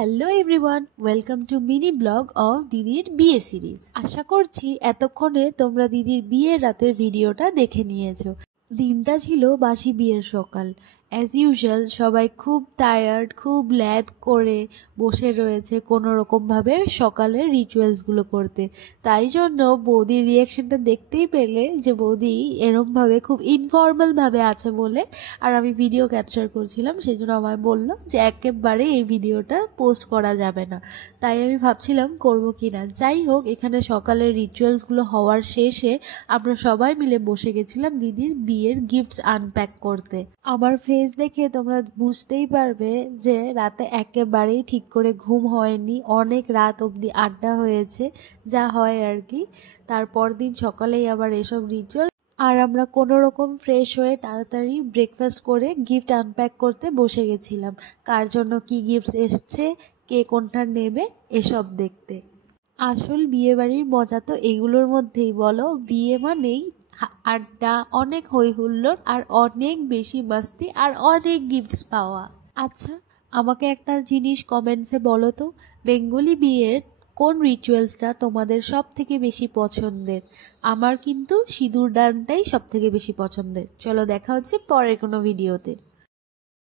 Hello everyone, welcome to mini blog of দিদির বিয়ে series. আশা করছি এতক্ষণে তোমরা দিদির বিয়ের রাতের ভিডিওটা দেখে নিয়েছো। দিনটা ছিল বাসি বিয়ের সকাল। অ্যাজ ইউজুয়াল সবাই খুব টায়ার্ড, খুব ল্যাদ করে বসে রয়েছে কোনো রকমভাবে সকালের রিচুয়ালসগুলো করতে। তাই জন্য বৌদির রিয়াকশনটা দেখতেই পেলে যে বৌদি এরমভাবে খুব ইনফর্মালভাবে আছে বলে, আর আমি ভিডিও ক্যাপচার করছিলাম, সেই জন্য আমায় বললো যে একেবারে এই ভিডিওটা পোস্ট করা যাবে না। তাই আমি ভাবছিলাম করব কি না। যাই হোক, এখানে সকালের রিচুয়ালসগুলো হওয়ার শেষে আমরা সবাই মিলে বসে গেছিলাম দিদির বিয়ের গিফটস আনপ্যাক করতে। আমার ফেস দেখে তোমরা বুঝতেই পারবে যে রাতে একেবারেই ঠিক করে ঘুম হয়নি, অনেক রাত অবধি আড্ডা হয়েছে, যা হয় আর কি। তারপর দিন সকালেই আবার এসব রিচুয়াল, আর আমরা কোনো রকম ফ্রেশ হয়ে তাড়াতাড়ি ব্রেকফাস্ট করে গিফট আনপ্যাক করতে বসে গেছিলাম, কার জন্য কি গিফটস এসছে, কে কোনটা নেবে এসব দেখতে। আসল বিয়ে বাড়ির মজা তো এগুলোর মধ্যেই, বলো। বিয়ে মানেই আড্ডা, অনেক হই হুল্লোড়, আর অনেক বেশি মাস্তি, আর অনেক গিফটস পাওয়া। আচ্ছা, আমাকে একটা জিনিস কমেন্টসে বলো তো, বেঙ্গলি বিয়ের কোন রিচুয়ালসটা তোমাদের সব থেকে বেশি পছন্দের? আমার কিন্তু সিঁদুর দানটাই সব থেকে বেশি পছন্দের। চলো, দেখা হচ্ছে পরের কোনো ভিডিওতে।